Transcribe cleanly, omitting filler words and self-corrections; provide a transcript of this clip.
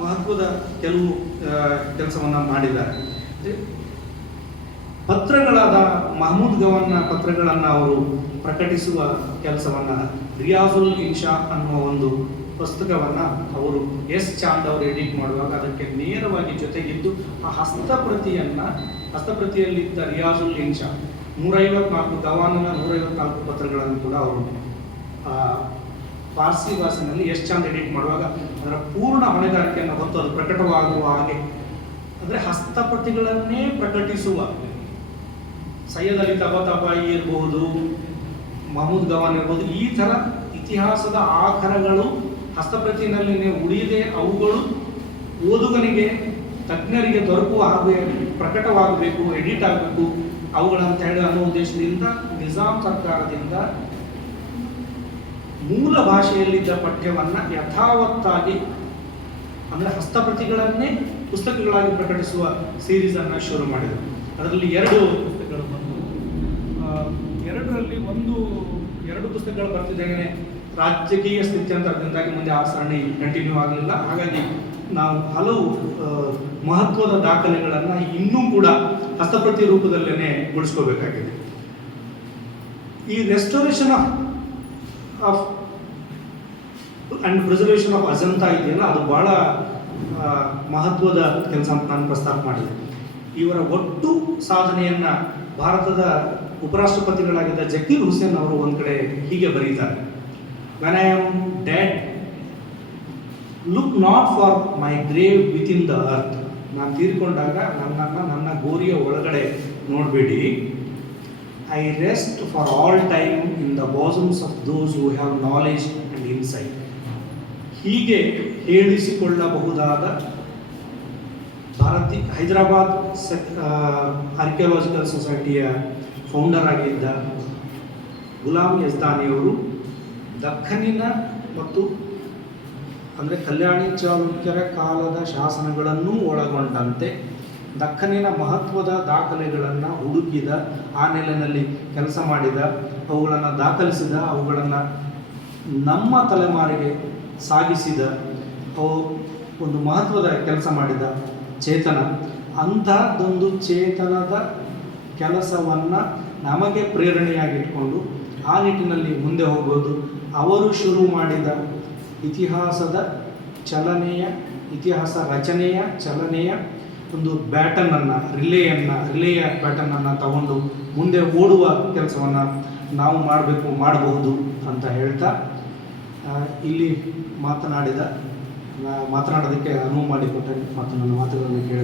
ಮಹತ್ವದ ಕೆಲವು ಕೆಲಸವನ್ನು ಮಾಡಿದ್ದಾರೆ. ಪತ್ರಗಳಾದ ಮಹಮೂದ್ ಗವನ್ನ ಪತ್ರಗಳನ್ನು ಅವರು ಪ್ರಕಟಿಸುವ ಕೆಲಸವನ್ನು ರಿಯಾಜುಲ್ ಇನ್ಶಾ ಅನ್ನುವ ಒಂದು ಪುಸ್ತಕವನ್ನು ಅವರು ಎಸ್ ಚಾಂದ್ ಅವರು ಎಡಿಟ್ ಮಾಡುವಾಗ ಅದಕ್ಕೆ ನೇರವಾಗಿ ಜೊತೆಗಿದ್ದು ಆ ಹಸ್ತಪ್ರತಿಯಲ್ಲಿದ್ದ ರಿಯಾಜುಲ್ ಇನ್ಶಾ 154 ಗವಾನನ 154 ಪತ್ರಗಳನ್ನು ಕೂಡ ಅವರು ಪಾರ್ಸಿ ಭಾಷೆಯಲ್ಲಿ ಎಸ್ ಚಾಂದ್ ಎಡಿಟ್ ಮಾಡುವಾಗ ಅದರ ಪೂರ್ಣ ಹೊಣೆಗಾರಿಕೆಯನ್ನು ಹೊತ್ತು ಅದು ಪ್ರಕಟವಾಗುವ ಹಾಗೆ ಅಂದರೆ ಹಸ್ತಪ್ರತಿಗಳನ್ನೇ ಪ್ರಕಟಿಸುವ ಸೈಯದ್ ಅಲಿ ತಬತಾಬಾಯಿ ಇರಬಹುದು, ಮಹಮೂದ್ ಗವಾನ್ ಇರ್ಬೋದು, ಈ ಥರ ಇತಿಹಾಸದ ಆಕರಗಳು ಹಸ್ತಪ್ರತಿನಲ್ಲಿ ಉಳಿಯದೆ ಅವುಗಳು ಓದುಗನಿಗೆ ತಜ್ಞರಿಗೆ ದೊರಕುವ ಹಾಗೆ ಪ್ರಕಟವಾಗಬೇಕು, ಎಡಿಟ್ ಆಗಬೇಕು ಅವುಗಳಂತ ಹೇಳಿ ಅನ್ನೋ ಉದ್ದೇಶದಿಂದ ನಿಜಾಂ ಸರ್ಕಾರದಿಂದ ಮೂಲ ಭಾಷೆಯಲ್ಲಿದ್ದ ಪಠ್ಯವನ್ನು ಯಥಾವತ್ತಾಗಿ ಅಂದರೆ ಹಸ್ತಪ್ರತಿಗಳನ್ನೇ ಪುಸ್ತಕಗಳಾಗಿ ಪ್ರಕಟಿಸುವ ಸೀರೀಸನ್ನು ಶುರು ಮಾಡಿದರು. ಅದರಲ್ಲಿ 2 ಪುಸ್ತಕಗಳು ಬಂದು ಎರಡರಲ್ಲಿ ಎರಡು ಪುಸ್ತಕಗಳು ಬರ್ತಿದ್ದಾಗಲೇ ರಾಜಕೀಯ ಸ್ಥಿತ್ಯಂತರದಿಂದಾಗಿ ಮುಂದೆ ಆ ಸರಣಿ ಕಂಟಿನ್ಯೂ ಆಗಲಿಲ್ಲ. ಹಾಗಾಗಿ ನಾವು ಹಲವು ಮಹತ್ವದ ದಾಖಲೆಗಳನ್ನು ಇನ್ನೂ ಕೂಡ ಹಸ್ತಪ್ರತಿ ರೂಪದಲ್ಲೇ ಉಳಿಸ್ಕೋಬೇಕಾಗಿದೆ. ಈ restoration of and preservation of Ajanta ಇದೆಯಲ್ಲ, ಅದು ಭಾಳ ಮಹತ್ವದ ಕೆಲಸ ಅಂತ ನಾನು ಪ್ರಸ್ತಾಪ ಮಾಡಿದೆ. ಇವರ ಒಟ್ಟು ಸಾಧನೆಯನ್ನು ಭಾರತದ ಉಪರಾಷ್ಟ್ರಪತಿಗಳಾಗಿದ್ದ ಜಕೀರ್ ಹುಸೇನ್ ಅವರು ಒಂದು ಕಡೆ ಹೀಗೆ ಬರೀತಾರೆ: when I am dead, look not for my grave within the earth. ನಾನು ತೀರ್ಕೊಂಡಾಗ ನನ್ನ ಗೋರಿಯ ಒಳಗಡೆ ನೋಡಬೇಡಿ. I rest for all time in the bosoms of those who have knowledge and insight. ಹೀಗೆ ಹೇಳಿಸಿಕೊಳ್ಳಬಹುದಾದ ಹೈದರಾಬಾದ್ ಆರ್ಕಿಯಾಲಜಿಕಲ್ ಸೊಸೈಟಿಯ ಫೌಂಡರ್ ಆಗಿದ್ದ ಗುಲಾಮ್ ಯಜ್ದಾನಿಯವರು ದಖ್ಖನಿನ ಮತ್ತು ಅಂದರೆ ಕಲ್ಯಾಣಿ ಚಾಲುಕ್ಯರ ಕಾಲದ ಶಾಸನಗಳನ್ನೂ ಒಳಗೊಂಡಂತೆ ದಖ್ಖನಿನ ಮಹತ್ವದ ದಾಖಲೆಗಳನ್ನು ಹುಡುಕಿದ, ಆ ನೆಲೆಯಲ್ಲಿ ಕೆಲಸ ಮಾಡಿದ, ಅವುಗಳನ್ನು ದಾಖಲಿಸಿದ, ಅವುಗಳನ್ನು ನಮ್ಮ ತಲೆಮಾರಿಗೆ ಸಾಗಿಸಿದ ಒಂದು ಮಹತ್ವದ ಕೆಲಸ ಮಾಡಿದ ಚೇತನ. ಅಂಥದ್ದೊಂದು ಚೇತನದ ಕೆಲಸವನ್ನು ನಮಗೆ ಪ್ರೇರಣೆಯಾಗಿಟ್ಕೊಂಡು ಆ ನಿಟ್ಟಿನಲ್ಲಿ ಮುಂದೆ ಹೋಗೋದು, ಅವರು ಶುರು ಮಾಡಿದ ಇತಿಹಾಸದ ಇತಿಹಾಸ ರಚನೆಯ ಚಲನೆಯ ಒಂದು ಬ್ಯಾಟನನ್ನು ರಿಲೇಯ ಬ್ಯಾಟನನ್ನು ತಗೊಂಡು ಮುಂದೆ ಓಡುವ ಕೆಲಸವನ್ನು ನಾವು ಮಾಡಬಹುದು ಅಂತ ಹೇಳ್ತಾ ಇಲ್ಲಿ ಮಾತನಾಡೋದಕ್ಕೆ ಅನುವು ಮಾಡಿಕೊಟ್ಟೆ ಮತ್ತು ನನ್ನ ಮಾತುಗಳನ್ನು ಕೇಳಿ